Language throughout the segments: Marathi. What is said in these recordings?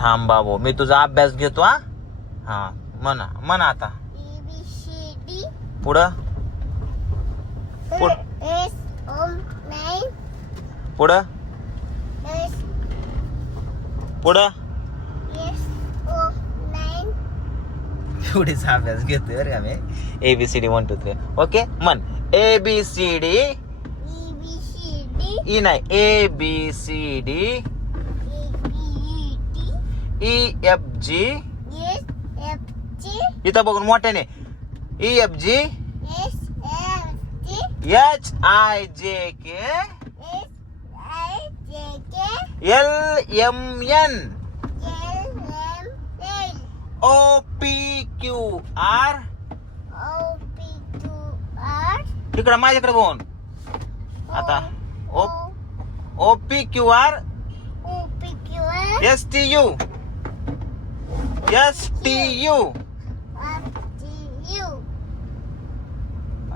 थांब बाबू मी तुझा अभ्यास घेतो हा? हा म्हणा म्हणा आता. पुढं? पुढ? पुढं? एवढीचा अभ्यास घेतोय बरं का मी. A B C D one two three okay म्हण. A B C D B C D. E नाही A B C D A B D. E F G S F G. इथं बघून मोठ्याने. E F G S F G. H I J K S I J K. L M N L M N. O P Q R O P Q R. तिकडं माझ्याकडे बघून. आता. O O P Q R O P Q R. S T U S T U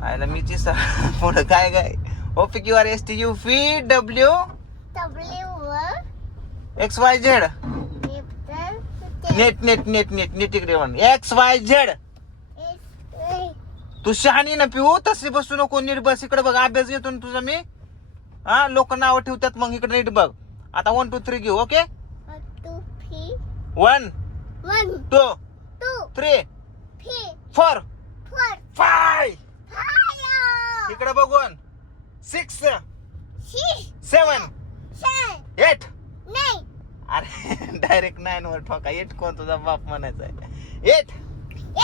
आयला मी चिसा पुढं काय काय? O P Q R S T U V W W X Y Z net नेट नेट नेट नेट इकडे म्हण एक्स वाय झेड तू शहाणी ना पिऊ तसे बसू नको नीट बस. इकडे बघ अभ्यास घेतो ना तुझा मी. हा लोक नाव ठेवतात मग इकडे नीट बघ. आता वन टू थ्री घेऊ okay P one one two two three P four four. Five five इकडे बघून. Six six seven seven eight nine. अरे डायरेक्ट नाईन वर ठोका. एट कोण तुझा बाप म्हणायचा आहे? Eight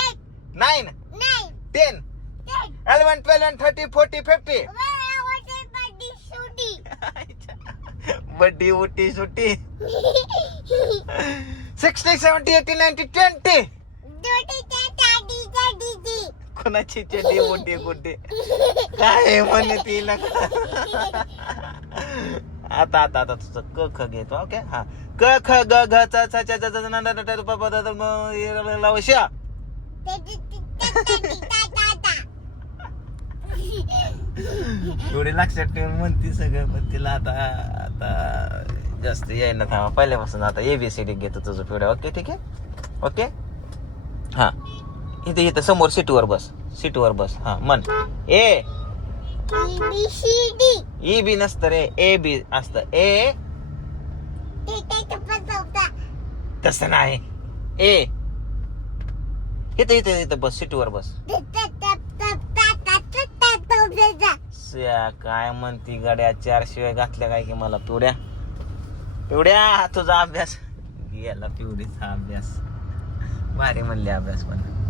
eight nine nine ten ten. Eleven twelve thirty forty fifty Where I shooting. बड्डी उटी सुट्टी sixty seventy eighty ninety twenty. कोणाची चेटी मोठी गुड्डी काय म्हणे तिला आता आता आता तुझं क ख घेतो ओके? हा. क ख ग घ च छ छ ज ज न न न प प द द म य ल ल व श. एवढे लक्षात ठेवून म्हणते सगळं पण तिला आता आता. जास्त यायला थांबा पहिल्यापासून आता एबीसीडी घेतो तुझं पिढ्या ओके ठीक आहे ओके हा इथे इथं समोर सीटवर बस सीटवर बस हा म्हण ए E. ई बी नसतं रे ए बी असतं ए. तसं नाही ए इथं इथं इथं बस सीटवर बस काय म्हणती गाड्या चार शिवाय घातल्या काय की मला पिवड्या पिवड्या तुझा अभ्यास. गेला पिवडीचा अभ्यास. भारी म्हणले अभ्यास पण.